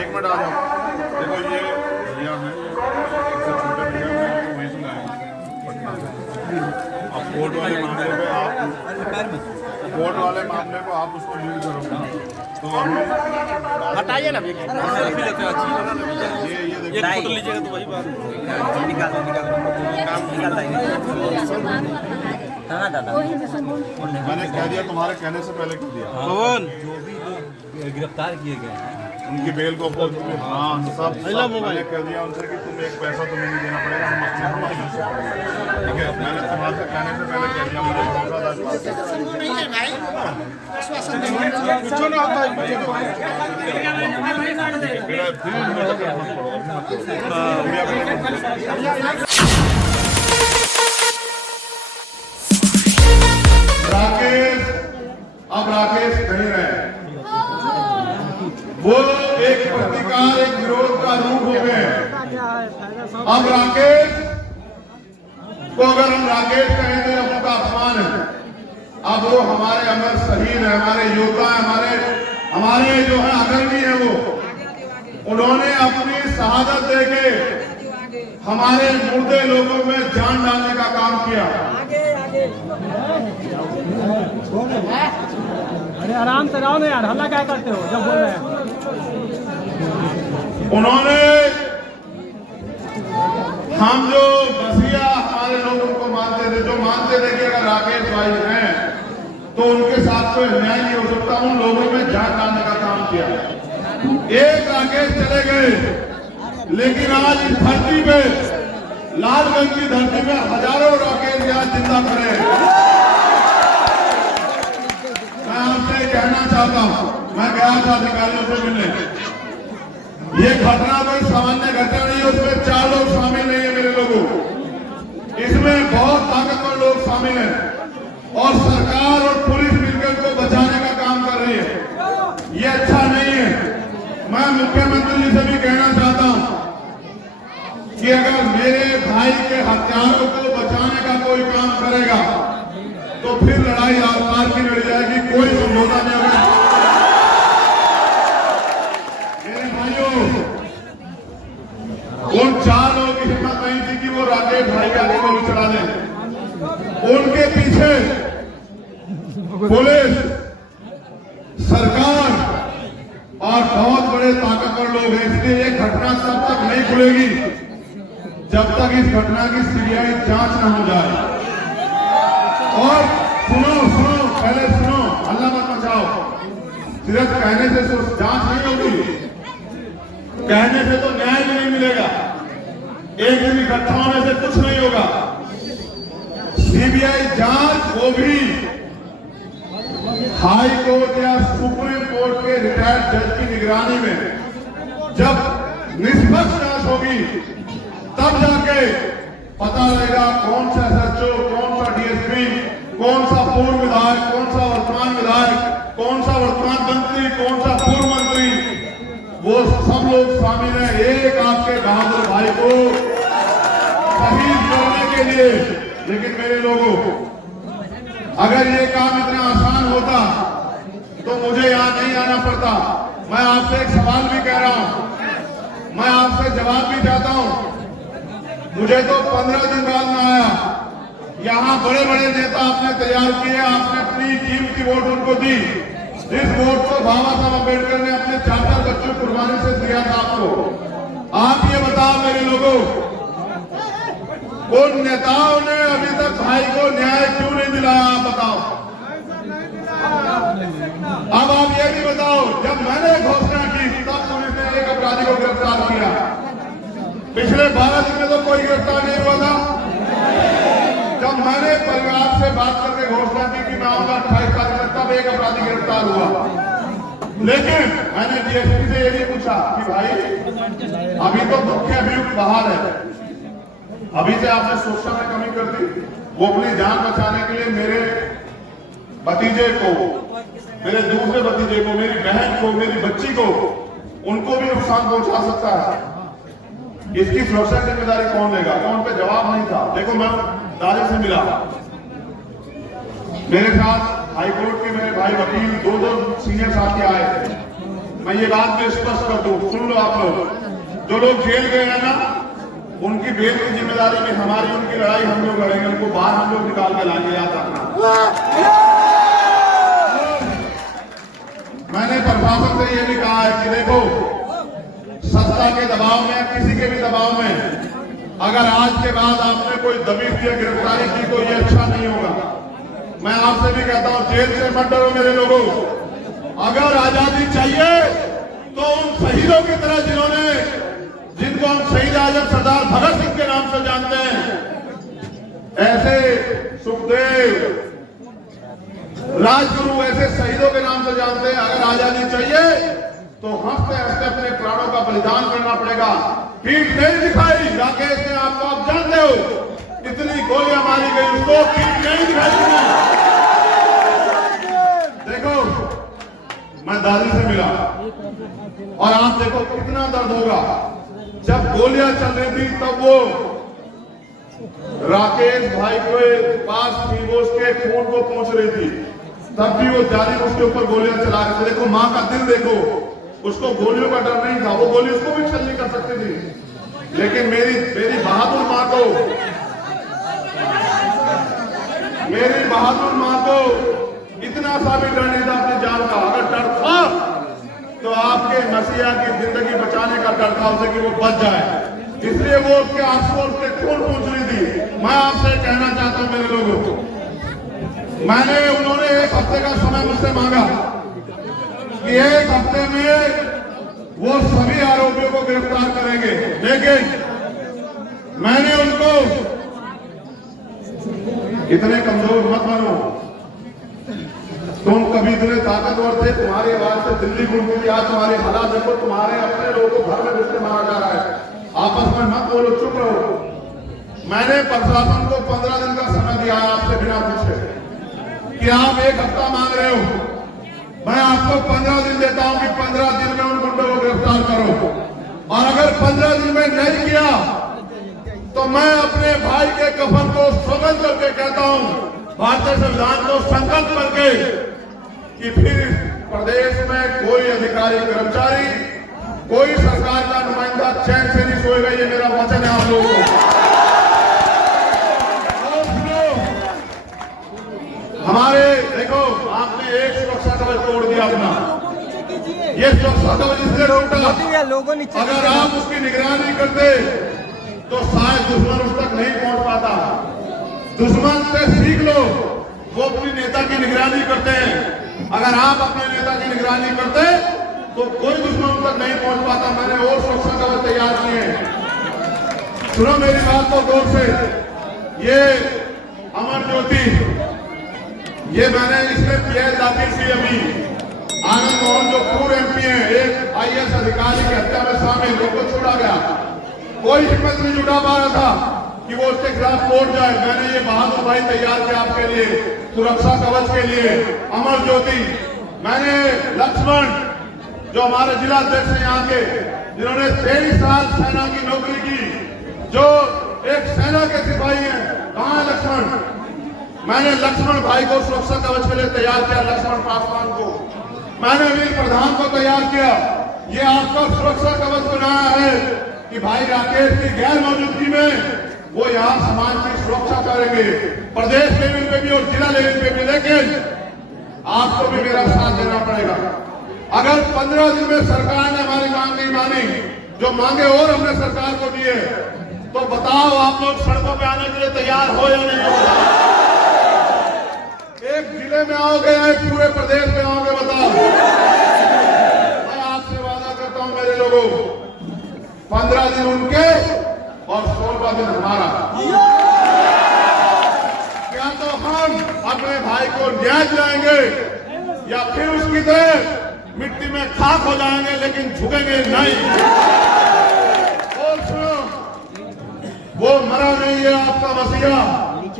एक मिनट आ जाओ। देखो ये भैया हैं, एक से छोटे भैया हैं, वहीं से लाए पटना से। अब कोर्ट वाले मामले पे आप उसको लीड करोगे तो अभी हटाइए ना ये देखो लीजिएगा तो वही बात निकाल मैंने कह दिया, तुम्हारे कहने से पहले कह दिया। कौन जो भी लोग गिरफ्तार किए गए हैं उनकी बेल को हाँ सब मैंने कह दिया उनसे कि तुम एक पैसा तुम्हें नहीं देना पड़ेगा, हम अपने से पड़ेगा। ठीक है, मैंने तुम्हारे कहने से पहले कह दिया। मुझे राकेश अब राकेश नहीं रहे, वो एक प्रतिकार, एक विरोध का रूप हो गए। अब राकेश को अगर हम राकेश कहें तो हम उनका अपमान है। अब वो हमारे अमर शहीद है, हमारे योद्धा है, हमारे जो है अग्रणी है। वो उन्होंने अपनी शहादत देके हमारे मुर्दे लोगों में जान डालने का काम किया। अरे आराम से रहो ना यार, हल्ला क्या करते हो जब बोल रहे हैं। उन्होंने हम जो बसिया हमारे लोग उनको मानते थे, जो मानते थे कि अगर राकेश भाई हैं तो उनके साथ कोई अन्याय नहीं हो सकता, उन लोगों में जान डालने का काम किया। एक राकेश चले गए, लेकिन आज इस धरती पे, लालगंज की धरती में हजारों राकेश यहाँ जिंदा खड़े हैं। मैं आपसे कहना चाहता हूँ, मैं गया था अधिकारियों से मिलने। ये घटना कोई सामान्य घटना नहीं है, उसमें 4 लोग शामिल नहीं है मेरे लोगों, इसमें बहुत ताकतवर लोग शामिल हैं और सरकार और पुलिस मिलकर इसको बचाने का काम कर रही है। ये अच्छा नहीं है। मैं मुख्यमंत्री जी से भी कहना चाहता हूं कि अगर मेरे भाई के हत्यारों को बचाने का कोई काम करेगा तो फिर लड़ाई आर पार की लड़ी जाएगी, कोई समझौता नहीं होगा। मेरे भाइयों, उन 4 लोगों की हिम्मत नहीं थी कि वो राकेश भाई के आगे को चढ़ा दें। उनके पीछे पुलिस, सरकार और बहुत बड़े ताकतवर लोग हैं। इसलिए ये घटना तब तक नहीं खुलेगी जब तक इस घटना की सीबीआई जांच न हो जाए। और सुनो, पहले सुनो, हल्ला मत मचाओ। सिर्फ कहने से जांच नहीं होगी, कहने से तो न्याय भी नहीं मिलेगा। एक दिन इकट्ठा होने से कुछ नहीं होगा। सीबीआई जांच वो भी हाई कोर्ट या सुप्रीम कोर्ट के रिटायर्ड जज की निगरानी में जब निष्पक्ष जांच होगी तब जाके पता लगेगा कौन सा एसएचओ, कौन सा डीएसपी, कौन सा पूर्व विधायक, कौन सा वर्तमान विधायक, कौन सा वर्तमान मंत्री, कौन सा पूर्व मंत्री, वो सब लोग शामिल हैं एक आपके बहादुर भाई को शहीद करने के लिए। लेकिन मेरे लोगों, अगर ये काम इतना आसान होता तो मुझे यहाँ नहीं आना पड़ता। मैं आपसे एक सवाल भी कह रहा हूँ, मैं आपसे जवाब भी चाहता हूँ। मुझे तो 15 दिन बाद में आया। यहाँ बड़े बड़े नेता आपने तैयार किए, आपने अपनी कीमती वोट उनको दी। इस वोट को बाबा साहब अम्बेडकर ने अपने 4 बच्चों कुर्बानी से दिया था आपको। आप ये बताओ मेरे लोगों, उन नेताओं ने अभी तक भाई को न्याय क्यों नहीं दिलाया? आप बताओ। अब आप ये भी बताओ, जब मैंने घोषणा की तब पुलिस ने एक अपराधी को गिरफ्तार किया। पिछले 12 दिन में तो कोई गिरफ्तार नहीं हुआ था। जब मैंने परिवार से बात करके घोषणा की कि मैं आऊंगा 28 तारीख में, तब एक अपराधी गिरफ्तार हुआ। लेकिन मैंने डीएसपी से ये भी पूछा कि भाई अभी तो मुख्य अभियुक्त बाहर है, अभी से आपने सुरक्षा में कमी कर दी। वो अपनी जान बचाने के लिए मेरे भतीजे को, मेरे दूसरे भतीजे को, मेरी बहन को, मेरी बच्ची को, उनको भी नुकसान पहुंचा सकता है। इसकी सुरक्षा की जिम्मेदारी कौन लेगा? कौन पे जवाब नहीं था। देखो, मैं दादी से मिला, मेरे साथ हाईकोर्ट के मेरे भाई वकील 2 सीनियर साथी आए थे। मैं ये बात भी स्पष्ट कर दूं, सुन लो आप लोग, जो लोग जेल गए हैं ना, उनकी बेल की जिम्मेदारी में हमारी, उनकी लड़ाई हम लोग लड़ेंगे, उनको बाहर हम लोग निकाल के लाएंगे, याद रखना। मैंने प्रशासन से ये भी कहा है कि देखो, सत्ता के दबाव में, किसी के भी दबाव में अगर आज के बाद आपने कोई दबिश या गिरफ्तारी की तो ये अच्छा नहीं होगा। मैं आपसे भी कहता हूं, जेल से मत डरो मेरे लोगों। अगर आजादी चाहिए तो उन शहीदों की तरह जिनको हम शहीद आजम सरदार भगत सिंह के नाम से जानते हैं, ऐसे सुखदेव, राजगुरु, ऐसे शहीदों के नाम से जानते हैं। अगर आजादी चाहिए तो हंसते हंसते अपने प्राणों का बलिदान करना पड़ेगा। पीठ नहीं दिखाई राकेश ने आपको, आप जानते हो कितनी गोलियां मारी गई, उसको पीठ नहीं दिखाई। देखो, मैं दादी से मिला और आप देखो कितना दर्द होगा। जब गोलियां चल रही थी तब वो राकेश भाई के पास थी, वो उसके खून को पहुंच रही थी, तब भी वो जारी उसके ऊपर गोलियां चला रहे थे। देखो मां का दिल, देखो, उसको गोलियों का डर नहीं था, वो गोली उसको भी छलनी कर सकती थी, लेकिन मेरी बहादुर मां को, मेरी बहादुर मां को इतना सा भी डर नहीं था अपनी जान का। अगर डर था तो आपके मसीहा की जिंदगी बचाने का डर था उसे कि वो बच जाए, इसलिए वो उसके आंसू और उसके खून पहुंच रही थी। मैं आपसे कहना चाहता हूं मेरे लोगों, उन्होंने एक हफ्ते का समय मुझसे मांगा कि एक हफ्ते में वो सभी आरोपियों को गिरफ्तार करेंगे, लेकिन मैंने उनको, इतने कमजोर मत बनो, तुम कभी इतने ताकतवर थे, तुम्हारी आवाज से दिल्ली घूमती थी, आज तुम्हारे हालात देखो, तुम्हारे अपने लोगों को घर में घुस के मारा जा रहा है। आपस में मत बोलो, चुप रहो। मैंने प्रशासन को 15 दिन का समय दिया आपसे बिना पूछे कि आप एक हफ्ता मांग रहे हो, मैं आपको 15 दिन देता हूं कि 15 दिन में उन गुंडों को गिरफ्तार करो, और अगर 15 दिन में नहीं किया तो मैं अपने भाई के कफन को सौगंध करके कहता हूं, भारतीय संविधान को संकल्प करके, कि फिर प्रदेश में कोई अधिकारी, कर्मचारी, कोई सरकार का नुमाइंदा चैन से नहीं सोएगा। ये मेरा वचन है आप लोगों को। हमारे देखो, आपने एक सुरक्षा कवच तोड़ दिया अपना, ये सुरक्षा कवच इसलिए टूटा, अगर आप उसकी निगरानी करते तो शायद दुश्मन उस तक नहीं पहुंच पाता। दुश्मन से सीख लो, वो अपनी नेता की निगरानी करते हैं, अगर आप अपने नेता की निगरानी करते तो कोई दुश्मन तक नहीं पहुंच पाता। मैंने और सुरक्षा कवच तैयार किए हैं, सुनो मेरी बात को गौर से। ये अमर ज्योति, ये मैंने इसमें पीएल दाखिल की अभी। आनंद मोहन जो पूर्व एमपी हैं, एक आईएएस अधिकारी की हत्या में शामिल, उनको छोड़ा गया, कोई हिम्मत नहीं जुटा पा रहा था कि वो उसके खिलाफ कोर्ट जाए। मैंने ये बहादुर भाई तैयार किया आपके लिए, सुरक्षा कवच के लिए, अमर ज्योति। मैंने लक्ष्मण, जो हमारे जिला अध्यक्ष हैं यहाँ के, जिन्होंने 23 साल सेना की नौकरी की, जो एक सेना के सिपाही हैं, कहाँ है लक्ष्मण? मैंने लक्ष्मण भाई को सुरक्षा कवच के लिए तैयार किया, लक्ष्मण पासवान को। मैंने वीर प्रधान को तैयार किया। ये आपका सुरक्षा कवच बनाया है कि भाई राकेश की गैर मौजूदगी में वो यहाँ समाज की सुरक्षा करेंगे, प्रदेश लेवल पे भी और जिला लेवल पे भी। लेकिन आपको भी मेरा साथ देना पड़ेगा। अगर 15 दिन में सरकार ने हमारी मांग नहीं मानी, जो मांगे और हमने सरकार को दिए, तो बताओ आप लोग सड़कों पे आने के लिए तैयार हो या नहीं हो? एक जिले में आओगे या एक पूरे प्रदेश में आओगे? बताओ। मैं आपसे वादा करता हूं मेरे लोगों, 15 दिन उनके और 16वां दिन हमारा। क्या तो हम अपने भाई को न्याय दिलाएंगे या फिर उसकी तरह मिट्टी में खाक हो जाएंगे, लेकिन झुकेंगे नहीं। और सुनो, वो मरा नहीं है आपका मसीहा,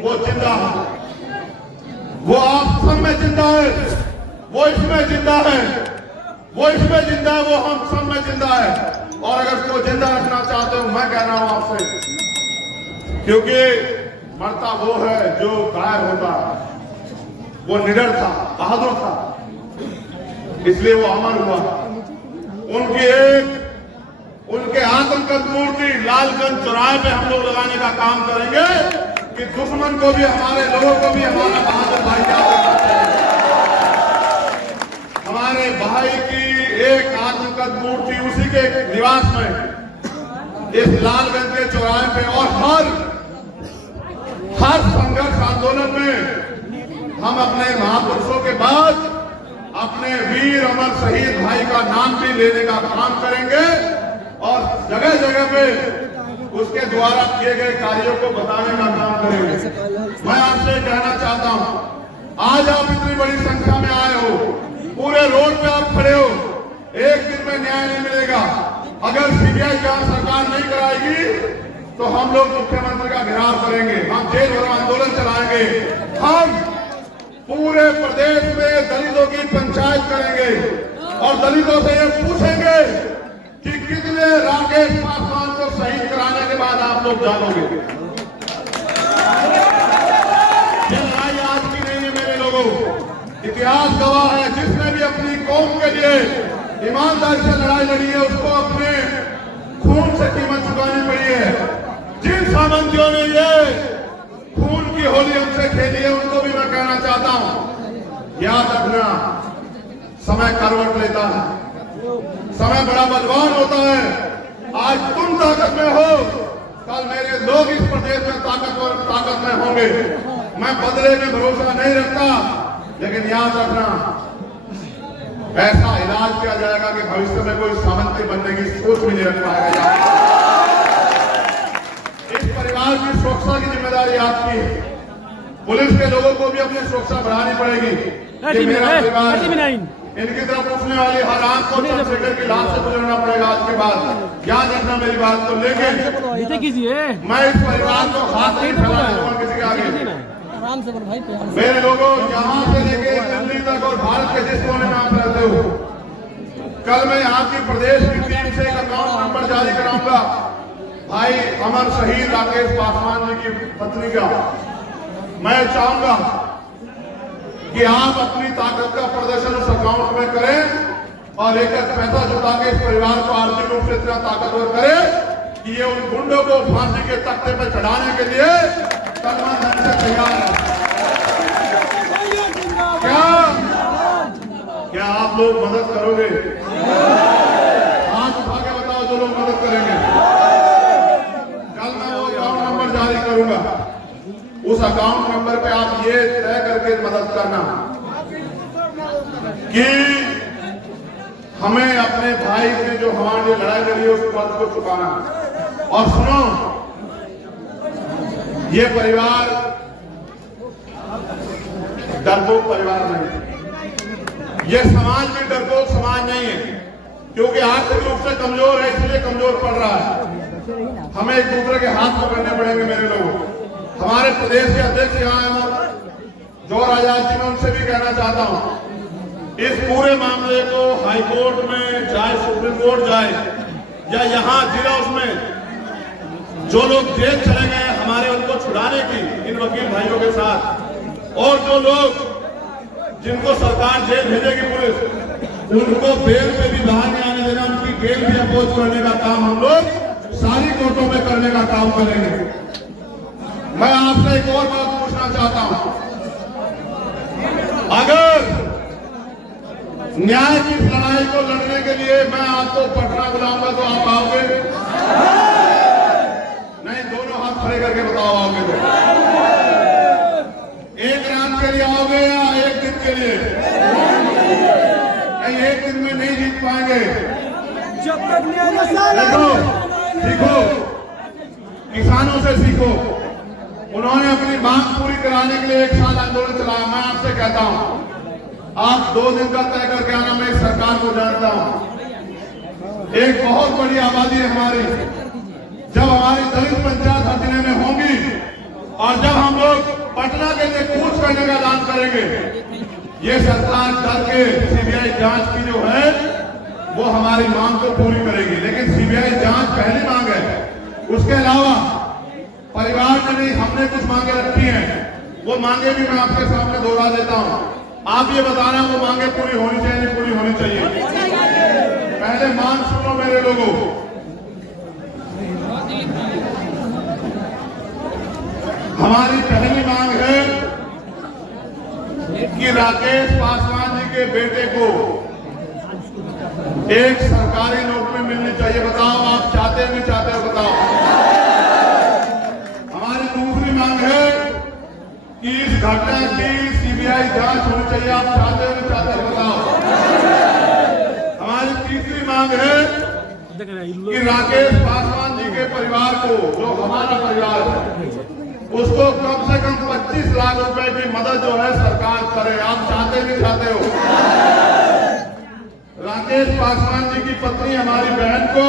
वो जिंदा है। वो आप सब में जिंदा है, वो इसमें जिंदा है, वो इसमें जिंदा है, वो हम सब में जिंदा है। और अगर उसको जिंदा रखना चाहते हो, मैं कह रहा हूं आपसे, क्योंकि मरता वो है जो गायब होता है। वो निडर था, बहादुर था, इसलिए वो अमर हुआ। उनके आत्मकथ मूर्ति लालगंज चौराहे पे हम लोग लगाने का काम करेंगे कि दुश्मन को भी, हमारे लोगों को भी हमारा बहादुर भाई याद रखना चाहिए। हमारे भाई की एक आत्मकथ मूर्ति उसी के निवास में इस लालगंज के चौराहे पे, और हर संघर्ष आंदोलन में हम अपने महापुरुषों के बाद अपने वीर अमर शहीद भाई का नाम भी लेने का काम करेंगे और जगह जगह पे उसके द्वारा किए गए कार्यों को बताने का काम करेंगे। मैं आपसे कहना चाहता हूं, आज आप इतनी बड़ी संख्या में आए हो, पूरे रोड पे आप खड़े हो, एक दिन में न्याय नहीं मिलेगा। अगर सीबीआई जांच सरकार नहीं कराएगी तो हम लोग मुख्यमंत्री का घेराव करेंगे, हम जेल भरो आंदोलन चलाएंगे, हम पूरे प्रदेश में दलितों की पंचायत करेंगे और दलितों से ये पूछेंगे कि कितने राकेश पासवान को शहीद कराने के बाद आप लोग जानोगे। ये लड़ाई आज की नहीं है मेरे लोगों, इतिहास गवाह है। जिसने भी अपनी कौम के लिए ईमानदारी से लड़ाई लड़ी है उसको अपने खून से कीमत चुकानी पड़ी है। जिन सामंतियों ने ये खून की होली हमसे खेली है उनको भी मैं कहना चाहता हूं, याद रखना, समय करवट लेता है, समय बड़ा बलवान होता है। आज तुम ताकत में हो, कल मेरे लोग इस प्रदेश में ताकत में होंगे। मैं बदले में भरोसा नहीं रखता, लेकिन याद रखना, ऐसा इलाज किया जाएगा कि भविष्य में कोई सामंती बनने की सोच भी नहीं रख पाएगा। इस परिवार की सुरक्षा की जिम्मेदारी आपकी है। पुलिस के लोगों को भी अपनी सुरक्षा बढ़ानी पड़ेगी। ये मेरा परिवार, इनकी तरफ उठने वाली हर आंख को चंद्रशेखर की लाश से गुजरना पड़ेगा आज के बाद। याद रखना मेरी बात को लेके मैं इस परिवार को हाथ नहीं फैलाऊंगा किसी के आगे। मेरे लोगों, यहाँ से लेके दिल्ली तक और भारत के जिस कोने में आप रहते हो, कल मैं यहाँ की प्रदेश की टीम से एक अकाउंट नंबर जारी कराऊंगा भाई अमर शहीद राकेश पासवान जी की पत्नी का। मैं चाहूंगा कि आप अपनी ताकत का प्रदर्शन उस अकाउंट में करें और एक पैसा जुटा के इस परिवार को आर्थिक रूप से इतना ताकतवर करें कि ये उन गुंडों को फांसी के तख्ते पर चढ़ाने के लिए तन मन से तैयार है। क्या आप लोग मदद करोगे? हाथ उठा के बताओ जो लोग मदद करेंगे। कल मैं वो अकाउंट नंबर जारी करूंगा, उस अकाउंट नंबर पे आप ये तय करके मदद करना कि हमें अपने भाई से जो हमारे लिए लड़ाई लड़ी है उस पद को चुकाना। और सुनो, ये परिवार डरपोक परिवार नहीं, ये समाज भी डरपोक समाज नहीं है, क्योंकि आर्थिक रूप से कमजोर है इसलिए कमजोर पड़ रहा है। हमें एक दूसरे के हाथ पकड़ने पड़ेंगे मेरे लोगों। हमारे प्रदेश के अध्यक्ष यहाँ हैं जोर आजाद जी, मैं उनसे भी कहना चाहता हूँ, इस पूरे मामले को हाई कोर्ट में चाहे सुप्रीम कोर्ट जाए या यहाँ जिला उसमें जो लोग जेल चले गए हमारे, उनको छुड़ाने की इन वकील भाइयों के साथ, और जो लोग जिनको सरकार जेल भेजेगी पुलिस, उनको बेल पे भी बाहर नहीं आने देना, उनकी बेल भी अपोज करने का काम हम लोग सारी कोर्टों में करने का काम करेंगे। मैं आपसे एक और बात पूछना चाहता हूं, अगर न्याय की लड़ाई को लड़ने के लिए मैं आपको पटना बुलाऊंगा तो आप आओगे? नहीं, दोनों हाथ खड़े करके बताओ आओगे तो। एक रात के लिए आओगे या एक दिन के लिए? नहीं, एक दिन में नहीं जीत पाएंगे। देखो, सीखो, किसानों से सीखो, उन्होंने अपनी मांग पूरी कराने के लिए एक साल आंदोलन चलाया। मैं आपसे कहता हूं, आप 2 दिन का तय करके आना। मैं इस सरकार को जानता हूं, एक बहुत बड़ी आबादी है हमारी। जब हमारी दलित पंचायत हर जिले में होंगी और जब हम लोग पटना के लिए कूच करने का ऐलान करेंगे, ये सरकार डर के सीबीआई जांच की जो है वो हमारी मांग को पूरी करेगी। लेकिन सीबीआई जांच पहली मांग है, उसके अलावा परिवार ने नहीं, हमने कुछ मांगे रखी हैं, वो मांगे भी मैं आपके सामने दोहरा देता हूं। आप ये बताना वो मांगे पूरी होनी चाहिए नहीं पूरी होनी चाहिए? पहले मांग सुनो मेरे लोगों। हमारी पहली मांग है कि राकेश पासवान जी के बेटे को एक सरकारी नौकरी मिलनी चाहिए। बताओ आप चाहते हो नहीं चाहते हो? बताओ। हमारी दूसरी मांग है कि इस घटना की सीबीआई जांच होनी चाहिए। आप चाहते हो नहीं चाहते हो? बताओ। हमारी तीसरी मांग है कि राकेश पासवान जी के परिवार को, जो हमारा परिवार है, उसको कम से कम 25 लाख रुपए की मदद जो है सरकार करे। आप चाहते नहीं चाहते हो? राकेश पासवान जी की पत्नी हमारी बहन को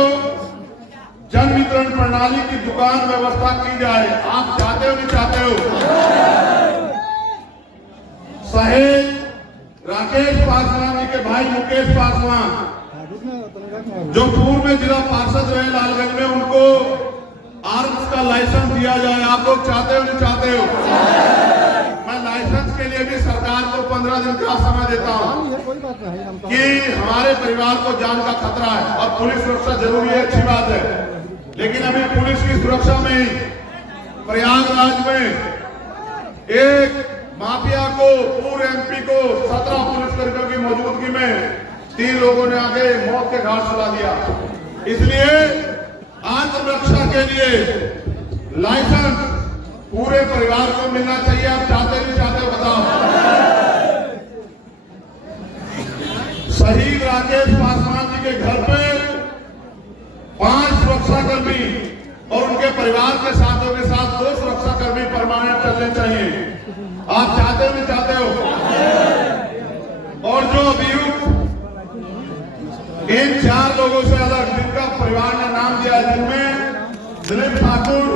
जन वितरण प्रणाली की दुकान व्यवस्था की जाए। आप चाहते हो नहीं चाहते हो? सहेज राकेश पासवान जी के भाई मुकेश पासवान, जो पूर्व में जिला पार्षद रहे लालगंज में, उनको आर्म्स का लाइसेंस दिया जाए। आप लोग चाहते हो नहीं चाहते हो? मैं लाइसेंस के लिए भी सरकार को 15 दिन का समय देता हूं कि हमारे परिवार को जान का खतरा है और पुलिस सुरक्षा जरूरी है, अच्छी बात है। लेकिन अभी पुलिस की सुरक्षा में ही प्रयागराज में एक माफिया को, पूर्व एमपी को 17 पुलिसकर्मियों की मौजूदगी में 3 लोगों ने आगे मौत के घाट चला दिया। इसलिए आत्मरक्षा के लिए लाइसेंस पूरे परिवार को मिलना चाहिए। आप चाहते नहीं चाहते हो? बताओ। शहीद राकेश पासवान जी के घर पे 5 सुरक्षाकर्मी और उनके परिवार के साथियों के साथ 2 सुरक्षाकर्मी परमानेंट चलने चाहिए। आप चाहते हो नहीं चाहते हो? और जो अभियुक्त इन 4 लोगों से अलग, जिनका परिवार ने नाम दिया, जिनमें दिलीप ठाकुर,